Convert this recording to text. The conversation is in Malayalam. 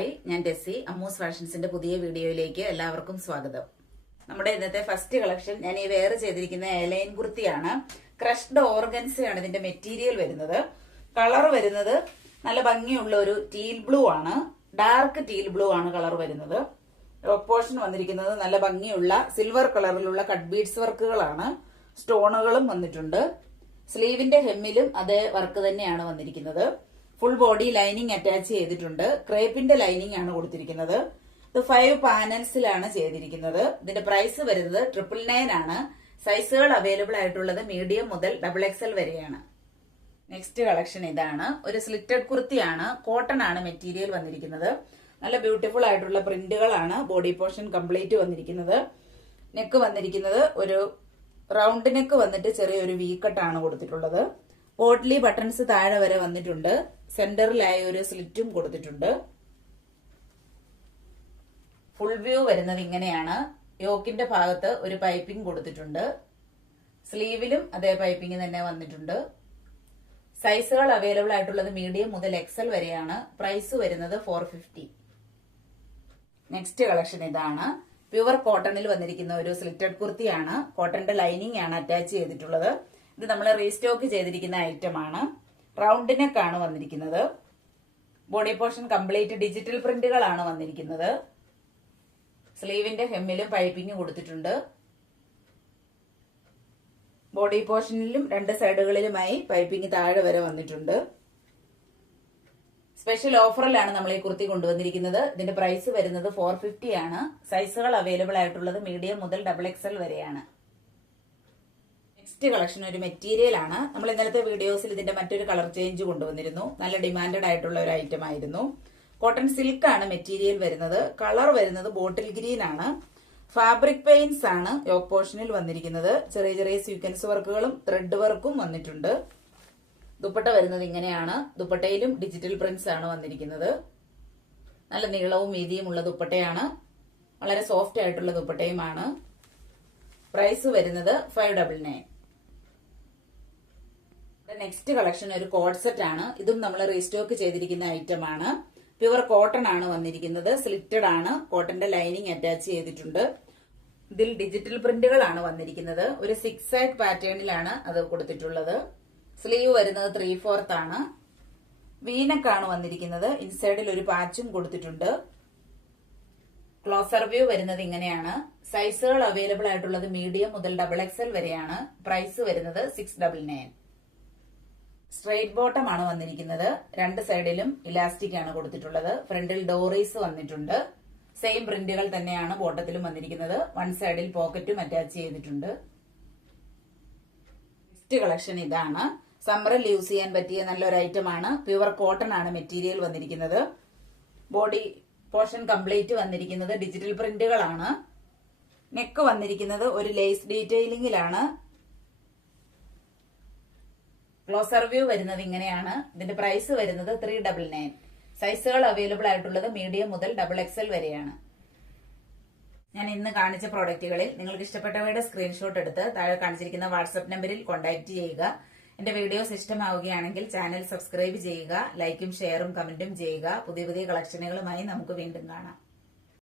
ഹായ്, ഞാൻ ടെസ്സി. അമ്മൂസ് ഫാഷൻസിന്റെ പുതിയ വീഡിയോയിലേക്ക് എല്ലാവർക്കും സ്വാഗതം. നമ്മുടെ ഇന്നത്തെ ഫസ്റ്റ് കളക്ഷൻ ഞാൻ ഈ വെയർ ചെയ്തിരിക്കുന്ന എലൈൻ കുർത്തിയാണ്. ക്രഷ്ഡ് ഓർഗൻസയാണ് ഇതിന്റെ മെറ്റീരിയൽ വരുന്നത്. കളർ വരുന്നത് നല്ല ഭംഗിയുള്ള ഒരു ടീൽ ബ്ലൂ ആണ്. ഡാർക്ക് ടീൽ ബ്ലൂ ആണ് കളർ വരുന്നത്. യോക്ക് പോർഷൻ വന്നിരിക്കുന്നത് നല്ല ഭംഗിയുള്ള സിൽവർ കളറിലുള്ള കട്ട് ബീഡ്സ് വർക്കുകളാണ്. സ്റ്റോണുകളും വന്നിട്ടുണ്ട്. സ്ലീവിന്റെ ഹെമ്മിലും അതേ വർക്ക് തന്നെയാണ് വന്നിരിക്കുന്നത്. ഫുൾ ബോഡി ലൈനിങ് അറ്റാച്ച് ചെയ്തിട്ടുണ്ട്. ക്രേപ്പിന്റെ ലൈനിങ് ആണ് കൊടുത്തിരിക്കുന്നത്. ഇത് 5 പാനൽസിലാണ് ചെയ്തിരിക്കുന്നത്. ഇതിന്റെ പ്രൈസ് വരുന്നത് 999 ആണ്. സൈസുകൾ അവൈലബിൾ ആയിട്ടുള്ളത് മീഡിയം മുതൽ XXL വരെയാണ്. നെക്സ്റ്റ് കളക്ഷൻ ഇതാണ്. ഒരു സ്ലിറ്റഡ് കുർത്തിയാണ്. കോട്ടൺ ആണ് മെറ്റീരിയൽ വന്നിരിക്കുന്നത്. നല്ല ബ്യൂട്ടിഫുൾ ആയിട്ടുള്ള പ്രിന്റുകളാണ് ബോഡി പോർഷൻ കംപ്ലീറ്റ് വന്നിരിക്കുന്നത്. നെക്ക് വന്നിരിക്കുന്നത് ഒരു റൗണ്ട് നെക്ക് വന്നിട്ട് ചെറിയൊരു വി കട്ടാണ് കൊടുത്തിട്ടുള്ളത്. പോട്ട്ലി ബട്ടൺസ് താഴെ വരെ വന്നിട്ടുണ്ട്. സെന്ററിലായി ഒരു സ്ലിറ്റും കൊടുത്തിട്ടുണ്ട്. ഫുൾ വ്യൂ വരുന്നത് ഇങ്ങനെയാണ്. യോക്കിന്റെ ഭാഗത്ത് ഒരു പൈപ്പിംഗ് കൊടുത്തിട്ടുണ്ട്. സ്ലീവിലും അതേ പൈപ്പിംഗ് തന്നെ വന്നിട്ടുണ്ട്. സൈസുകൾ അവൈലബിൾ ആയിട്ടുള്ളത് മീഡിയം മുതൽ XL വരെയാണ്. പ്രൈസ് വരുന്നത് 450. നെക്സ്റ്റ് കളക്ഷൻ ഇതാണ്. പ്യുവർ കോട്ടണിൽ വന്നിരിക്കുന്ന ഒരു സ്ലിറ്റഡ് കുർത്തിയാണ്. കോട്ടന്റെ ലൈനിങ് ആണ് അറ്റാച്ച് ചെയ്തിട്ടുള്ളത്. ഇത് നമ്മൾ റീസ്റ്റോക്ക് ചെയ്തിരിക്കുന്ന ഐറ്റം ആണ്. റൗണ്ട് നെക്ക് ആണ് വന്നിരിക്കുന്നത്. ബോഡി പോർഷൻ കംപ്ലീറ്റ് ഡിജിറ്റൽ പ്രിന്റുകളാണ് വന്നിരിക്കുന്നത്. സ്ലീവിന്റെ ഹെമ്മിലും പൈപ്പിംഗ് കൊടുത്തിട്ടുണ്ട്. ബോഡി പോർഷനിലും രണ്ട് സൈഡുകളിലുമായി പൈപ്പിംഗ് താഴെ വരെ വന്നിട്ടുണ്ട്. സ്പെഷ്യൽ ഓഫറിലാണ് നമ്മൾ ഈ കുർത്തി കൊണ്ടുവന്നിരിക്കുന്നത്. ഇതിന്റെ പ്രൈസ് വരുന്നത് 450 ആണ്. സൈസുകൾ അവൈലബിൾ ആയിട്ടുള്ളത് മീഡിയം മുതൽ XXL വരെയാണ്. നെക്സ്റ്റ് കളക്ഷൻ ഒരു മെറ്റീരിയൽ ആണ്. നമ്മൾ ഇന്നലത്തെ വീഡിയോസിൽ ഇതിന്റെ മറ്റൊരു കളർ ചേഞ്ച് കൊണ്ടുവന്നിരുന്നു. നല്ല ഡിമാൻഡഡ് ആയിട്ടുള്ള ഒരു ഐറ്റം ആയിരുന്നു. കോട്ടൺ സിൽക്ക് ആണ് മെറ്റീരിയൽ വരുന്നത്. കളർ വരുന്നത് ബോട്ടിൽ ഗ്രീൻ ആണ്. ഫാബ്രിക് പെയിന്റ്സ് ആണ് യോക്ക് പോർഷനിൽ വന്നിരിക്കുന്നത്. ചെറിയ ചെറിയ സീക്വൻസ് വർക്കുകളും ത്രെഡ് വർക്കും വന്നിട്ടുണ്ട്. ദുപ്പട്ട വരുന്നത് ഇങ്ങനെയാണ്. ദുപ്പട്ടയിലും ഡിജിറ്റൽ പ്രിന്റ്സ് ആണ് വന്നിരിക്കുന്നത്. നല്ല നീളവും വീതിയുമുള്ള ദുപ്പട്ടയാണ്. വളരെ സോഫ്റ്റ് ആയിട്ടുള്ള ദുപ്പട്ടയുമാണ്. പ്രൈസ് വരുന്നത് 599. നെക്സ്റ്റ് കളക്ഷൻ ഒരു കോഡ് സെറ്റ് ആണ്. ഇതും നമ്മൾ റീസ്റ്റോക്ക് ചെയ്തിരിക്കുന്ന ഐറ്റം ആണ്. പ്യുവർ കോട്ടൺ ആണ് വന്നിരിക്കുന്നത്. സ്ലിറ്റഡ് ആണ്. കോട്ടന്റെ ലൈനിങ് അറ്റാച്ച് ചെയ്തിട്ടുണ്ട്. ഇതിൽ ഡിജിറ്റൽ പ്രിന്റുകളാണ് വന്നിരിക്കുന്നത്. ഒരു 6 ആഗ് പാറ്റേണിലാണ് അത് കൊടുത്തിട്ടുള്ളത്. സ്ലീവ് വരുന്നത് 3/4 ആണ്. വീനക്കാണ് വന്നിരിക്കുന്നത്. ഇൻസൈഡിൽ ഒരു പാച്ചും കൊടുത്തിട്ടുണ്ട്. ക്ലോസർ വ്യൂ വരുന്നത് ഇങ്ങനെയാണ്. സൈസുകൾ അവൈലബിൾ ആയിട്ടുള്ളത് മീഡിയം മുതൽ XXL വരെയാണ്. പ്രൈസ് വരുന്നത് 699. സ്ട്രെയിറ്റ് ബോട്ടം ആണ് വന്നിരിക്കുന്നത്. രണ്ട് സൈഡിലും ഇലാസ്റ്റിക് ആണ് കൊടുത്തിട്ടുള്ളത്. ഫ്രണ്ടിൽ ഡോറീസ് വന്നിട്ടുണ്ട്. സെയിം പ്രിന്റുകൾ തന്നെയാണ് ബോട്ടത്തിലും വന്നിരിക്കുന്നത്. വൺ സൈഡിൽ പോക്കറ്റും അറ്റാച്ച് ചെയ്തിട്ടുണ്ട്. നെക്സ്റ്റ് കളക്ഷൻ ഇതാണ്. സമ്മറിൽ യൂസ് ചെയ്യാൻ പറ്റിയ നല്ലൊരു ഐറ്റം ആണ്. പ്യുവർ കോട്ടൺ ആണ് മെറ്റീരിയൽ വന്നിരിക്കുന്നത്. ബോഡി പോർഷൻ കംപ്ലീറ്റ് വന്നിരിക്കുന്നത് ഡിജിറ്റൽ പ്രിന്റുകളാണ്. നെക്ക് വന്നിരിക്കുന്നത് ഒരു ലേസ് ഡീറ്റെയിലിംഗിലാണ്. ക്ലോസർ വ്യൂ വരുന്നത് ഇങ്ങനെയാണ്. ഇതിന്റെ പ്രൈസ് വരുന്നത് 399. സൈസുകൾ അവൈലബിൾ ആയിട്ടുള്ളത് മീഡിയം മുതൽ XXL വരെയാണ്. ഞാൻ ഇന്ന് കാണിച്ച പ്രോഡക്റ്റുകളിൽ നിങ്ങൾക്ക് ഇഷ്ടപ്പെട്ടവയുടെ സ്ക്രീൻഷോട്ട് എടുത്ത് താഴെ കാണിച്ചിരിക്കുന്ന വാട്സ്ആപ്പ് നമ്പറിൽ കോൺടാക്ട് ചെയ്യുക. എന്റെ വീഡിയോസ് ഇഷ്ടമാവുകയാണെങ്കിൽ ചാനൽ സബ്സ്ക്രൈബ് ചെയ്യുക. ലൈക്കും ഷെയറും കമന്റും ചെയ്യുക. പുതിയ പുതിയ കളക്ഷനുകളുമായി നമുക്ക് വീണ്ടും കാണാം.